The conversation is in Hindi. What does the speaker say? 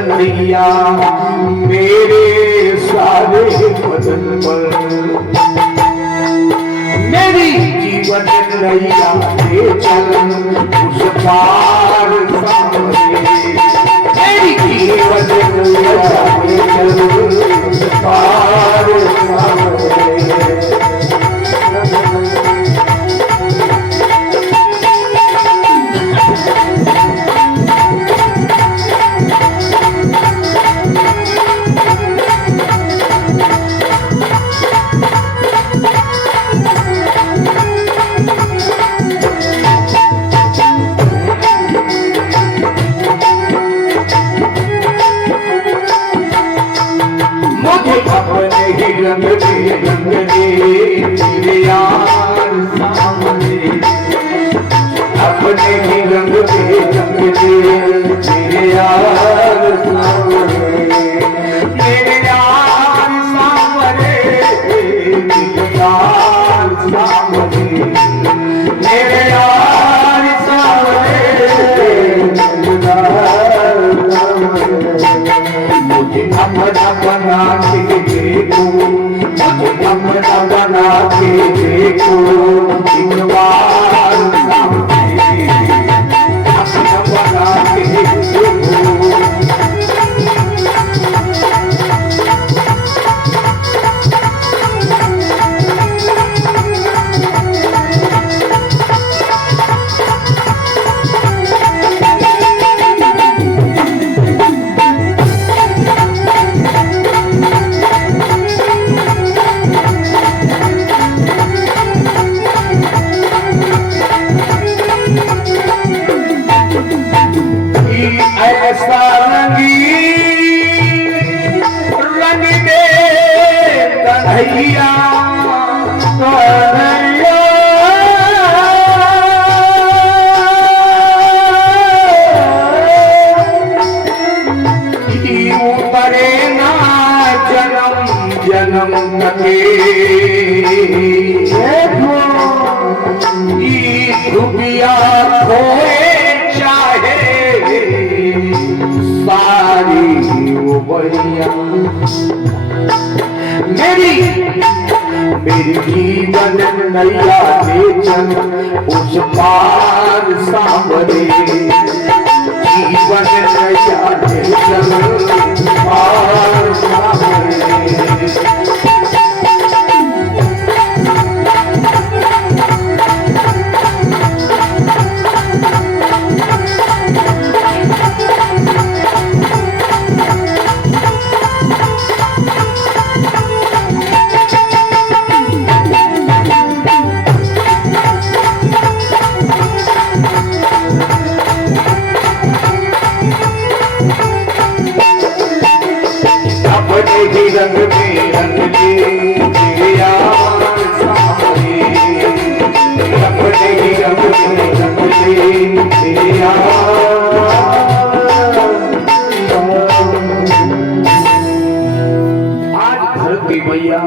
कन्हैया मेरे सारे बदन पर मेरी जीवन नैया ले चल उस पार सामने मेरी जीवन नैया ले चल उस पार सामने रंग दे मेरे यार सामने अपने ही रंग दे मेरे यार सामने मेरे यार सामने मेरे यार सामने मेरे यार सामने मुझे अपना बना के देखो मुझे अपना बना के देखो एक बार सामने अपना बना के देखो ऐसा रंग दे कन्हैया कन्हैया उतरे ना जन्म जन्म के रुपया खोए चाहे सारी वो बढ़िया मेरी जीवन नैया ले चल उस पार सामने जीवन नैया ले चल पार सामने रंग दे मेरे यार सामने अपने ही रंग दे मेरे यार आज धरती मैया